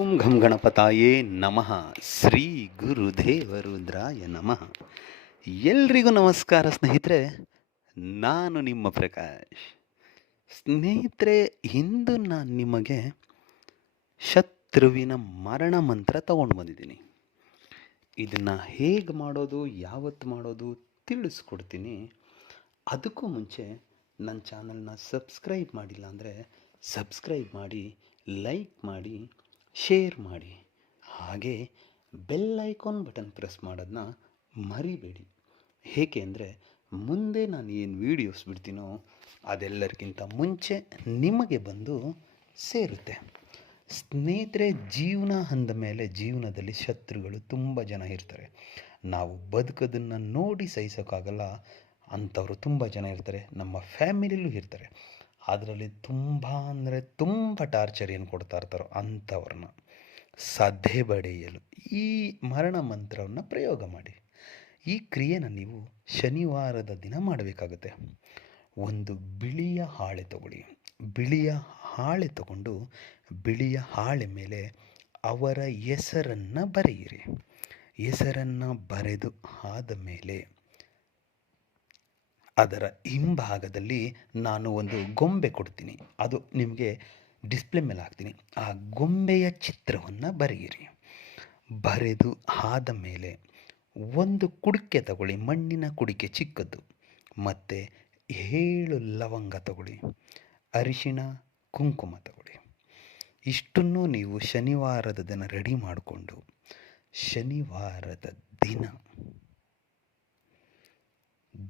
ಓಂ ಘಂ ಗಣಪತಾಯೇ ನಮಃ. ಶ್ರೀ ಗುರುದೇವರುದ್ರಾಯ ನಮಃ. ಎಲ್ರಿಗೂ ನಮಸ್ಕಾರ ಸ್ನೇಹಿತರೆ. ನಾನು ನಿಮ್ಮ ಪ್ರಕಾಶ್. ಸ್ನೇಹಿತರೆ, ಇಂದು ನಾನು ನಿಮಗೆ ಶತ್ರುವಿನ ಮರಣ ಮಂತ್ರ ತಗೊಂಡು ಬಂದಿದ್ದೀನಿ. ಇದನ್ನು ಹೇಗೆ ಮಾಡೋದು, ಯಾವತ್ತು ಮಾಡೋದು ತಿಳಿಸ್ಕೊಡ್ತೀನಿ. ಅದಕ್ಕೂ ಮುಂಚೆ ನನ್ನ ಚಾನಲ್ನ ಸಬ್ಸ್ಕ್ರೈಬ್ ಮಾಡಿಲ್ಲ ಅಂದರೆ ಸಬ್ಸ್ಕ್ರೈಬ್ ಮಾಡಿ, ಲೈಕ್ ಮಾಡಿ, ಶೇರ್ ಮಾಡಿ. ಹಾಗೆ ಬೆಲ್ ಐಕಾನ್ ಬಟನ್ ಪ್ರೆಸ್ ಮಾಡೋದನ್ನ ಮರಿಬೇಡಿ. ಏಕೆ ಅಂದರೆ ಮುಂದೆ ನಾನು ಏನು ವೀಡಿಯೋಸ್ ಬಿಡ್ತೀನೋ ಅದೆಲ್ಲರಿಗಿಂತ ಮುಂಚೆ ನಿಮಗೆ ಬಂದು ಸೇರುತ್ತೆ. ಸ್ನೇಹಿತರೆ, ಜೀವನ ಅಂದ ಮೇಲೆ ಜೀವನದಲ್ಲಿ ಶತ್ರುಗಳು ತುಂಬ ಜನ ಇರ್ತಾರೆ. ನಾವು ಬದುಕೋದನ್ನು ನೋಡಿ ಸಹಿಸೋಕ್ಕಾಗಲ್ಲ ಅಂಥವರು ತುಂಬ ಜನ ಇರ್ತಾರೆ. ನಮ್ಮ ಫ್ಯಾಮಿಲಿಲೂ ಇರ್ತಾರೆ. ಅದರಲ್ಲಿ ತುಂಬ ಅಂದರೆ ತುಂಬ ಟಾರ್ಚರ್ ಏನು ಕೊಡ್ತಾ ಇರ್ತಾರೋ ಅಂಥವ್ರನ್ನ ಸದೆ ಬಡಿಯಲು ಈ ಮರಣ ಮಂತ್ರವನ್ನು ಪ್ರಯೋಗ ಮಾಡಿ. ಈ ಕ್ರಿಯೆನ ನೀವು ಶನಿವಾರದ ದಿನ ಮಾಡಬೇಕಾಗುತ್ತೆ. ಒಂದು ಬಿಳಿಯ ಹಾಳೆ ತಗೊಳ್ಳಿ. ಬಿಳಿಯ ಹಾಳೆ ತಗೊಂಡು ಬಿಳಿಯ ಹಾಳೆ ಮೇಲೆ ಅವರ ಹೆಸರನ್ನು ಬರೆಯಿರಿ. ಹೆಸರನ್ನು ಬರೆದು ಆದ ಮೇಲೆ ಅದರ ಹಿಂಭಾಗದಲ್ಲಿ ನಾನು ಒಂದು ಗೊಂಬೆ ಕೊಡ್ತೀನಿ. ಅದು ನಿಮಗೆ ಡಿಸ್ಪ್ಲೇ ಮೇಲೆ ಹಾಕ್ತೀನಿ. ಆ ಗೊಂಬೆಯ ಚಿತ್ರವನ್ನು ಬರೆಯಿರಿ. ಬರೆದು ಆದ ಮೇಲೆ ಒಂದು ಕುಡಿಕೆ ತಗೊಳ್ಳಿ, ಮಣ್ಣಿನ ಕುಡಿಕೆ ಚಿಕ್ಕದ್ದು, ಮತ್ತು 7 ಲವಂಗ ತಗೊಳ್ಳಿ, ಅರಿಶಿಣ, ಕುಂಕುಮ ತಗೊಳ್ಳಿ. ಇಷ್ಟನ್ನು ನೀವು ಶನಿವಾರದ ದಿನ ರೆಡಿ ಮಾಡಿಕೊಂಡು ಶನಿವಾರದ ದಿನ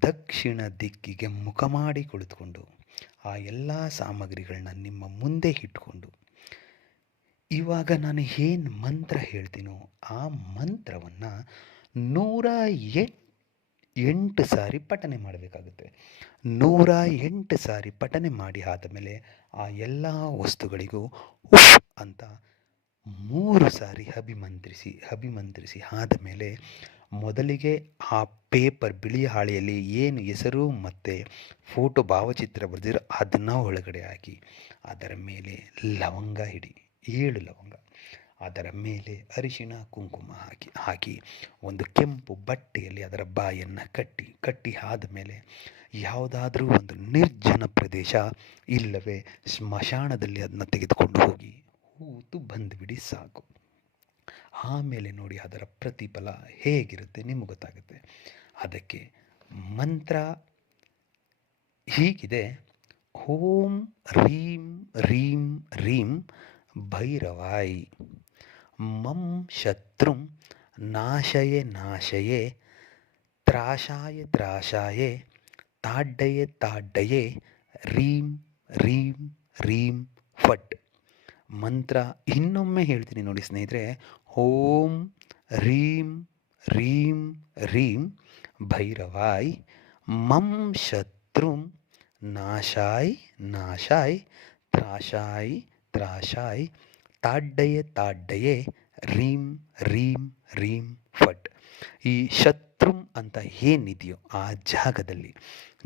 ದಕ್ಷಿಣ ದಿಕ್ಕಿಗೆ ಮುಖ ಮಾಡಿ ಕುಳಿತುಕೊಂಡು ಆ ಎಲ್ಲ ಸಾಮಗ್ರಿಗಳನ್ನ ನಿಮ್ಮ ಮುಂದೆ ಇಟ್ಕೊಂಡು ಇವಾಗ ನಾನು ಏನು ಮಂತ್ರ ಹೇಳ್ತೀನೋ ಆ ಮಂತ್ರವನ್ನು 108 ಸಾರಿ ಪಠನೆ ಮಾಡಬೇಕಾಗುತ್ತೆ. 108 ಸಾರಿ ಪಠನೆ ಮಾಡಿ ಆದಮೇಲೆ ಆ ಎಲ್ಲ ವಸ್ತುಗಳಿಗೂ ಉಫ್ ಅಂತ 3 ಸಾರಿ ಅಭಿಮಂತ್ರಿಸಿ ಆದಮೇಲೆ ಮೊದಲಿಗೆ ಆ ಪೇಪರ್ ಬಿಳಿಯ ಹಾಳೆಯಲ್ಲಿ ಏನು ಹೆಸರು ಮತ್ತು ಫೋಟೋ ಭಾವಚಿತ್ರ ಬರೆದಿರೋ ಅದನ್ನು ಒಳಗಡೆ ಹಾಕಿ, ಅದರ ಮೇಲೆ ಲವಂಗ ಇಡಿ, 7 ಲವಂಗ, ಅದರ ಮೇಲೆ ಅರಿಶಿಣ ಕುಂಕುಮ ಹಾಕಿ ಒಂದು ಕೆಂಪು ಬಟ್ಟೆಯಲ್ಲಿ ಅದರ ಬಾಯನ್ನು ಕಟ್ಟಿ ಆದಮೇಲೆ ಯಾವುದಾದ್ರೂ ಒಂದು ನಿರ್ಜನ ಪ್ರದೇಶ ಇಲ್ಲವೇ ಸ್ಮಶಾನದಲ್ಲಿ ಅದನ್ನು ತೆಗೆದುಕೊಂಡು ಹೋಗಿ ಹೂತು ಬಂದುಬಿಡಿ, ಸಾಕು. ಆಮೇಲೆ ನೋಡಿ ಅದರ ಪ್ರತಿಫಲ ಹೇಗಿರುತ್ತೆ ನಿಮಗೆ ಗೊತ್ತಾಗುತ್ತೆ. ಅದಕ್ಕೆ ಮಂತ್ರ ಹೀಗಿದೆ: ಓಂ ರೀಂ ರೀಂ ರೀಂ ಭೈರವಾಯ್ ಮಂ ಶತ್ರುಂ ನಾಶಯೇ ತ್ರಾಶಾಯ ತಾಡ್ಡಯೇ ರೀಂ ರೀಂ ರೀಂ ಫಟ್. ಮಂತ್ರ ಇನ್ನೊಮ್ಮೆ ಹೇಳ್ತೀನಿ ನೋಡಿ ಸ್ನೇಹಿತರೆ. ಓಂ ರೀಂ ರೀಂ ರೀಂ ಭೈರವಾಯ್ ಮಂ ಶತ್ರುಂ ನಾಶಾಯ್ ತ್ರಾಶಾಯ್ ತಾಡ್ಡಯೇ ರೀಂ ರೀಂ ರೀಂ ಫಟ್. ಈ ಶತ್ರುಂ ಅಂತ ಏನಿದೆಯೋ ಆ ಜಾಗದಲ್ಲಿ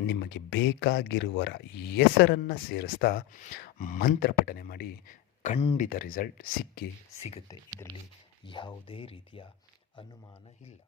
ನಿಮಗೆ ಬೇಕಾಗಿರುವರ ಹೆಸರನ್ನು ಸೇರಿಸ್ತಾ ಮಂತ್ರ ಪಠನೆ ಮಾಡಿ. ಖಂಡಿತ ರಿಸಲ್ಟ್ ಸಿಗುತ್ತೆ. ಇದರಲ್ಲಿ ಯಾವುದೇ ರೀತಿಯ ಅನುಮಾನ ಇಲ್ಲ.